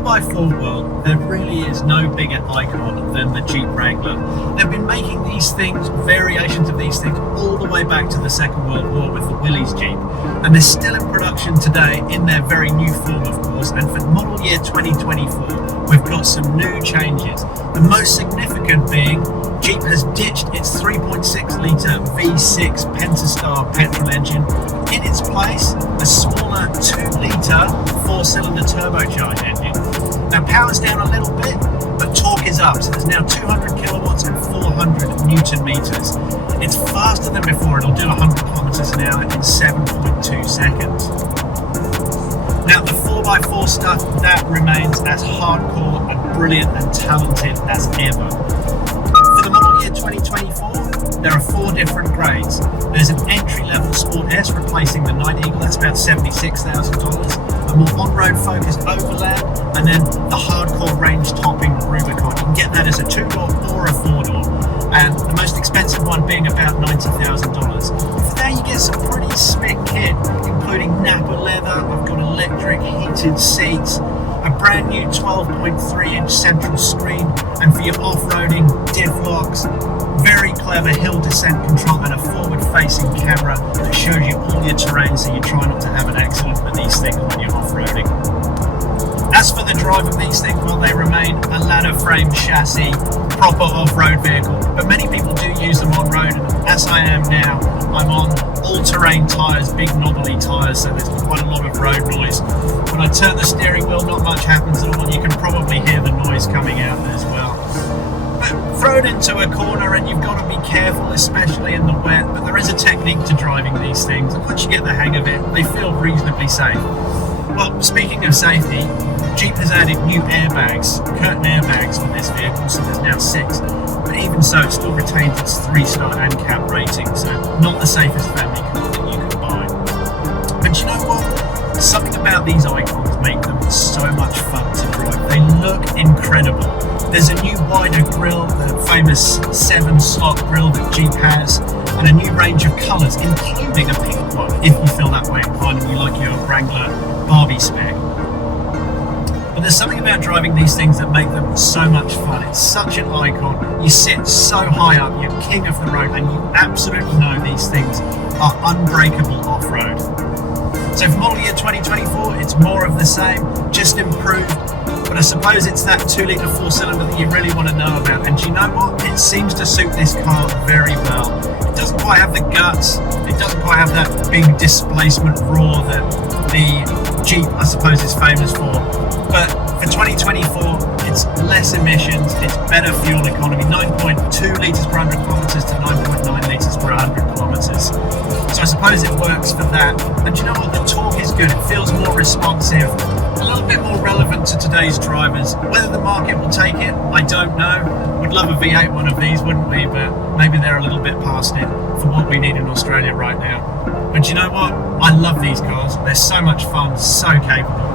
4x4 world, there really is no bigger icon than the Jeep Wrangler. They've been making these things, variations of these things, all the way back to the Second World War with the Willys Jeep. And they're still in production today in their very new form, of course. And for model year 2024, we've got some new changes. The most significant being Jeep has ditched its 3.6 litre V6 Pentastar petrol engine. In its place, a smaller 2 litre 4-cylinder turbocharged engine. Now power's down a little bit, but torque is up, so there's now 200 kilowatts and 400 newton meters. It's faster than before. It'll do 100 kilometers an hour in 7.2 seconds. Now the 4x4 stuff, that remains as hardcore and brilliant and talented as ever. For the model year 2024, there are 4 different grades. There's an entry-level Sport S replacing the Night Eagle, that's about $76,000. A more on-road focused Overland, and then the hardcore range-topping Rubicon. You can get that as a 2-door or a 4-door, and the most expensive one being about $90,000. For that you get some pretty smick kit, including Napa leather. I've got electric heated seats, a brand new 12.3-inch central screen, and for your off-roading, diff locks, very clever hill descent control, and a forward-facing camera that shows you all your terrain so you try not to have an accident with these things when you're off-roading. As for the drive of these things, well, they remain a ladder frame chassis, proper off-road vehicle, but many people do use them on road, and as I am now, I'm on all-terrain tyres, big knobbly tyres, so there's quite a lot of road noise. When I turn the steering wheel, not much happens at all, and you can probably hear the noise coming out as well. But throw it into a corner and you've got to be careful, especially in the wet, but there is a technique to driving these things, and once you get the hang of it, they feel reasonably safe. Well, speaking of safety, Jeep has added new airbags, curtain airbags for this vehicle, so there's now 6. But even so, it still retains its 3-star ANCAP rating, so not the safest family car that you can buy. But you know what? Something about these icons make them so much fun to drive. They look incredible. There's a new wider grille, the famous 7-slot grille that Jeep has, and a new range of colours, including a pink one, if you feel that way inclined and you like your Wrangler Barbie spec. But there's something about driving these things that make them so much fun. It's such an icon. You sit so high up, you're king of the road, and you absolutely know these things are unbreakable off-road. So for model year 2024, it's more of the same, just improved. But I suppose it's that 2-litre 4-cylinder that you really want to know about. And do you know what? It seems to suit this car very well. It doesn't quite have the guts. It doesn't quite have that big displacement roar that the Jeep, I suppose, is famous for. But for 2024, it's less emissions, it's better fuel economy, 9.2 litres per 100 kilometres to 9.9 litres per 100 kilometres. So I suppose it works for that. And you know what? The torque is good. It feels more responsive, a little bit more relevant to today's drivers. Whether the market will take it, I don't know. We'd love a V8 one of these, wouldn't we? But maybe they're a little bit past it for what we need in Australia right now. But you know what? I love these cars. They're so much fun, so capable.